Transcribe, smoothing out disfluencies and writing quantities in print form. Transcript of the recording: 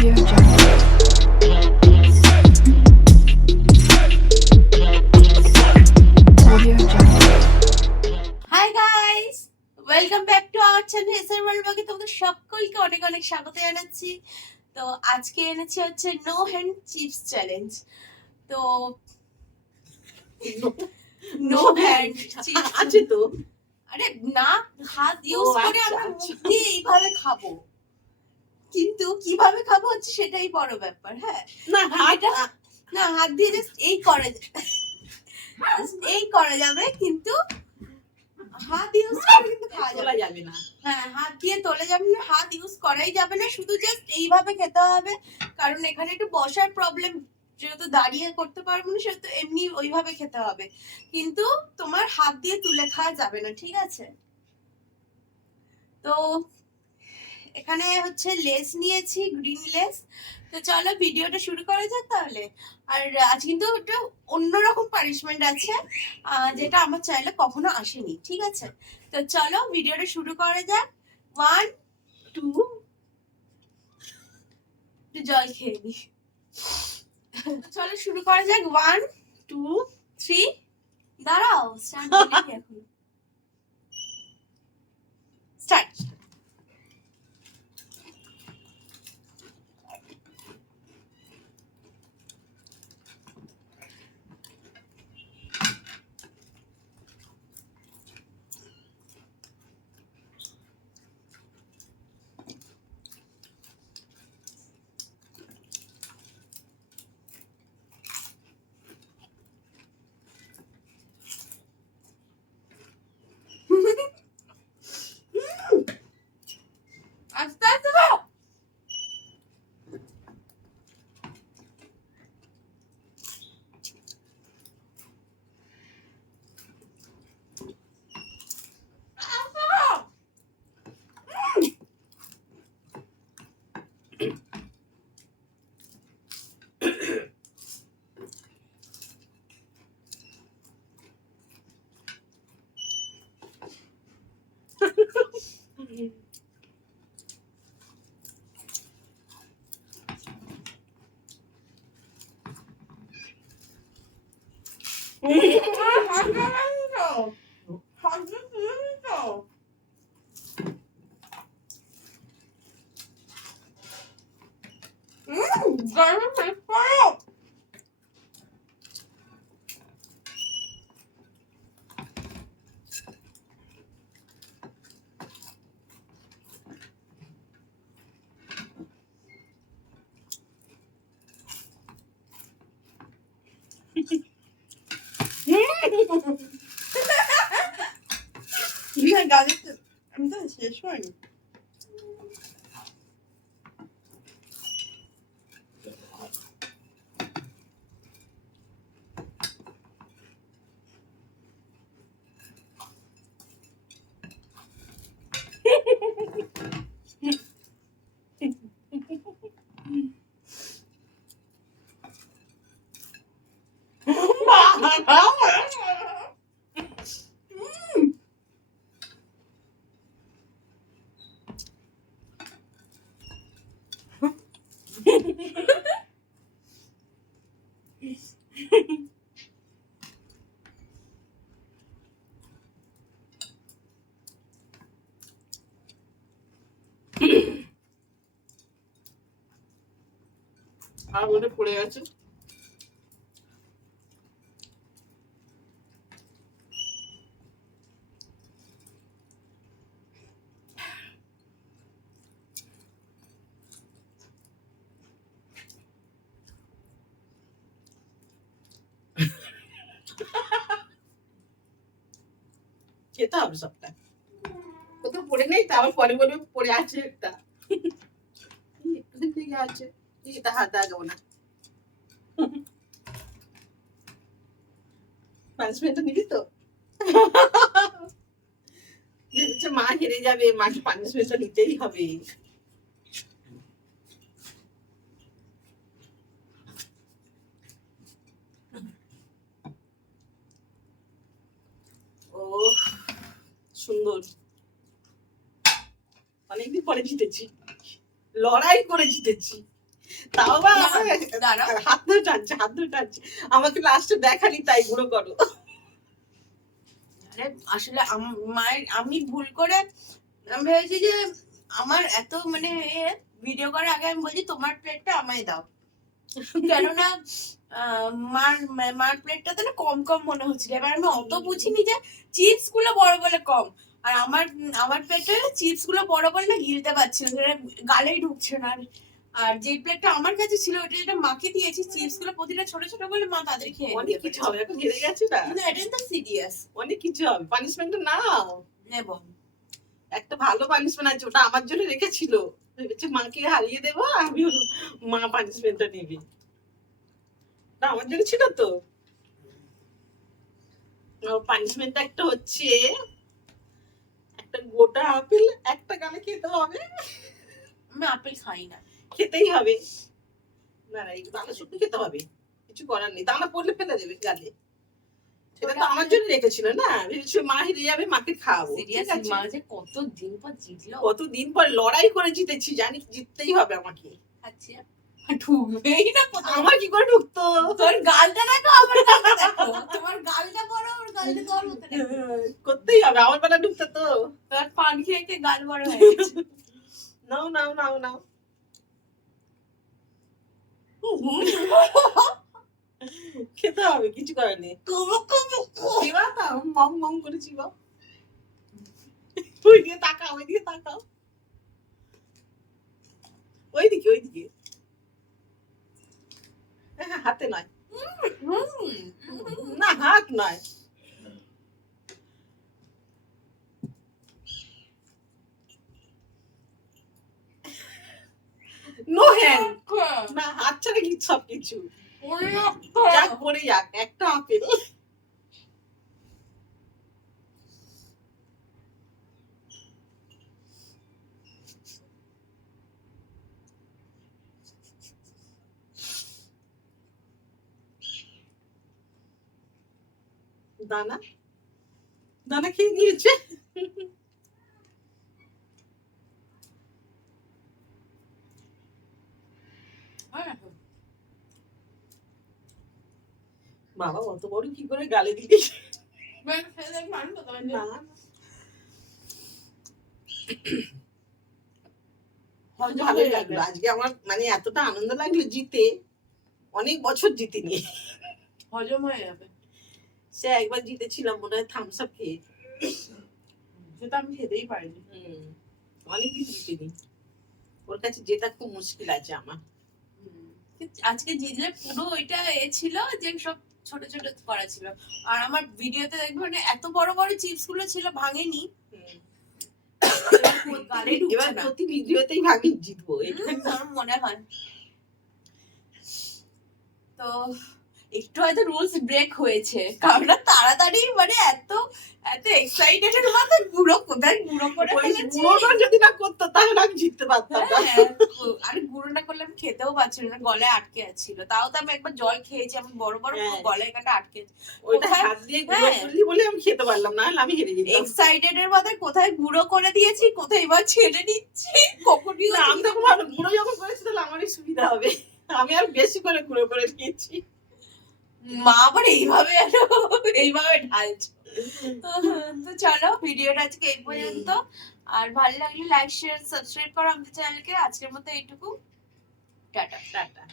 Audio Jungle. Audio Jungle. Hi guys, welcome back to our channel SR world ব্লগে। তোমাদের সকলকে অনেক অনেক স্বাগত জানাচ্ছি। তো আজকে এনেছি হচ্ছে নো হ্যান্ড চিপস চ্যালেঞ্জ। তো নো হ্যান্ড চিপস আছে তো। আরে না, হাত ইউজ করে আমরা মুখ দিয়ে এইভাবে খাবো, কিন্তু কিভাবে খাবো হচ্ছে সেটাই বড় ব্যাপার। হ্যাঁ না এটা না, হাত দিয়ে জাস্ট এই করা যাবে, কিন্তু হাত ইউজ করে কিন্তু খাওয়া তোলা যাবে যাবে না। হ্যাঁ, হাত দিয়ে তোলা যাবে না, হাত ইউজ করাই যাবে না, শুধু জাস্ট এইভাবে খেতে হবে। কারণ এখানে একটু বসার প্রবলেম, যেহেতু দাঁড়িয়ে করতে পারবো না, সেহেতু এমনি ওইভাবে খেতে হবে, কিন্তু তোমার হাত দিয়ে তুলে খাওয়া যাবে না, ঠিক আছে? তো এখানে হচ্ছে লেস নিয়েছি, গ্রিন লেস। তো চলো ভিডিওটা শুরু করা যাক তাহলে। আর আজ কিন্তু একটা অন্যরকম পানিশমেন্ট আছে, যেটা আমার চ্যানেলে কখনো আসেনি, ঠিক আছে? তো চলো ভিডিওটা শুরু করা যাক। 1 2 জল খেয়ে নি। চলো শুরু করা যাক। 1 2 3 দাঁড়াও, স্টার্ট করিনি এখন। স্টার্ট। আস্তে আস্তে দাও। গরম শেষ করো। আমি তো শেষ হয়নি। আর ওটা পড়ে গেছে। খেতে হবে সবটা। কোথাও পড়ে নেই তো, আবার পরে বলবে পড়ে আছে একটা। একটুদিন থেকে আছে, এটা হাতে আগাবো না। পানিশমেন্টটা নিবি তো? যে মা হেরে যাবে, মাকে পানিশমেন্টটা নিতেই হবে। ও সুন্দর, অনেকদিন পরে জিতেছি, লড়াই করে জিতেছি। তাও বা না, আমার দাঁড়াও। হাত ধরে টানছে আমাকে লাস্টে দেখালি তাই গুঁড়ো করো। আরে আসলে মায়ের আমি ভুল করে আমি ভেবেছি যে আমার এত মানে ভিডিও করার আগে আমি বলছি তোমার প্লেটটা আমায় দাও, কেননা মার প্লেটটাতে না কম কম মনে হচ্ছিল। এবার আমি অত বুঝিনি যে চিপস গুলো বড় বলে কম, আর আমার প্লেটে চিপস গুলো বড় বলে না গিলতে পারছিল না, গালেই ঢুকছে না। আর যে প্লেটটা আমার কাছে ছিল ওটা যেটা মাকে দিয়েছি, চিপস গুলো প্রতিটা ছোট ছোট বলে মা তাদের খেয়ে অনেক নিতে কিছু পেরেছে। হবে, এখন হেরে গেছে না, কিন্তু এটা তো সিরিয়াস। অনেক কিছু হবে, পানিশমেন্ট নাও। নেব। একটা ভালো পানিশমেন্ট আছে, ওটা আমার জন্য রেখেছিল, ভেবেছে মাকে হারিয়ে দেবো, আমি মা পানিশমেন্টটা নিবি, না আমার জন্য ছিল তো। পানিশমেন্টটা একটা হচ্ছে একটা গোটা আপেল একটা গালে খেতে হবে। আমি আপেল খাই না। খেতেই হবে, না না এই দানা শুধু খেতে হবে, কিছু করার নেই, দানা পড়লে ফেলে দেবে গালে। এটা তো আমার জন্য রেখেছিল না, ভেবেছি মা হেরে যাবে, মাকে খাওয়াবো, ঠিক আছে। মা যে কত দিন পর জিতলো, কতদিন পর লড়াই করে জিতেছি, জানি জিততেই হবে আমাকে। আচ্ছা ঢুকবেই না কোথাও। আমার কি করে ঢুকতো, তোর গালটা দেখো আমার গালটা দেখো, তোমার গালটা বড় আমার গালটা তোর মতো দেখো। করতেই হবে, আমার বেলা ঢুকতে তো। তোর পান খেয়ে খেয়ে গাল বড় হয়ে গেছে। নাও নাও নাও নাও, খেতে হবে, কিছু করার নেই। চিবা দাও, মম মম করে চিবাও, ওইদিকে তাকাও, ওইদিকে তাকাও, ওইদিকে হ্যাঁ, হাতে নয়, না হাত নয়, নো হ্যান্ড, না হাত ছাড়া কি সবকিছু, যাক পড়ে যাক, একটা আপেল। দানা দানা খেয়ে নিয়েছে, বাবা অত বড় কি করে গালে দিবি, না ভালোই লাগলো আজকে আমার, মানে এতটা আনন্দ লাগলো জিতে, অনেক বছর জিতিনি। হজম হয়ে যাবে। সে একবার জিতেছিলাম মনে হয় থামস আপ খেয়ে, সেটা আমি খেতেই পারিনি। অনেকদিন জিতিনি, ওর কাছে জেতা খুব মুশকিল আছে আমার। আজকে জিতলে পুরো ওইটা ছিল যে সব ছোট ছোট করা ছিল, আর আমার ভিডিওতে দেখবো মানে এত বড় বড় চিপস গুলো ছিল ভাঙেনি। এবার প্রতি ভিডিওতেই ভাবি জিতবো, এটা আমার মনে হয়। তো একটু হয়তো রুলস ব্রেক হয়েছে, কারণ তাড়াতাড়ি মানে এত এত এক্সাইটেড এর মাথায় গুঁড়ো কোথায় গুঁড়ো করে ফেলেছি। গুঁড়োটা যদি না করতো তাহলে আমি জিততে পারতাম না। আর গুঁড়ো না করলে আমি খেতেও পারছিল না, গলায় আটকে যাচ্ছিল। তাও তো আমি একবার জল খেয়েছি, আমি বড় বড় গলায় কাটা আটকে, ওইটা হাত দিয়ে গুঁড়ো করলি বলে আমি খেতে পারলাম না, আমি হেরে যেতাম। এক্সাইটেড এর মাথায় কোথায় গুঁড়ো করে দিয়েছি, কোথায় এবার ছেড়ে দিচ্ছি, কখনই না আমি তখন ভাবলাম গুঁড়ো যখন করেছি তাহলে আমারই সুবিধা হবে, আমি আর বেশি করে গুঁড়ো করে দিয়েছি। মা আবার এইভাবে এইভাবে ঢালছো। তো চলো ভিডিওটা আজকে এই পর্যন্ত, আর ভালো লাগলে লাইক শেয়ার সাবস্ক্রাইব করো আমাদের চ্যানেলকে। আজকের মতো এইটুকু, টাটা।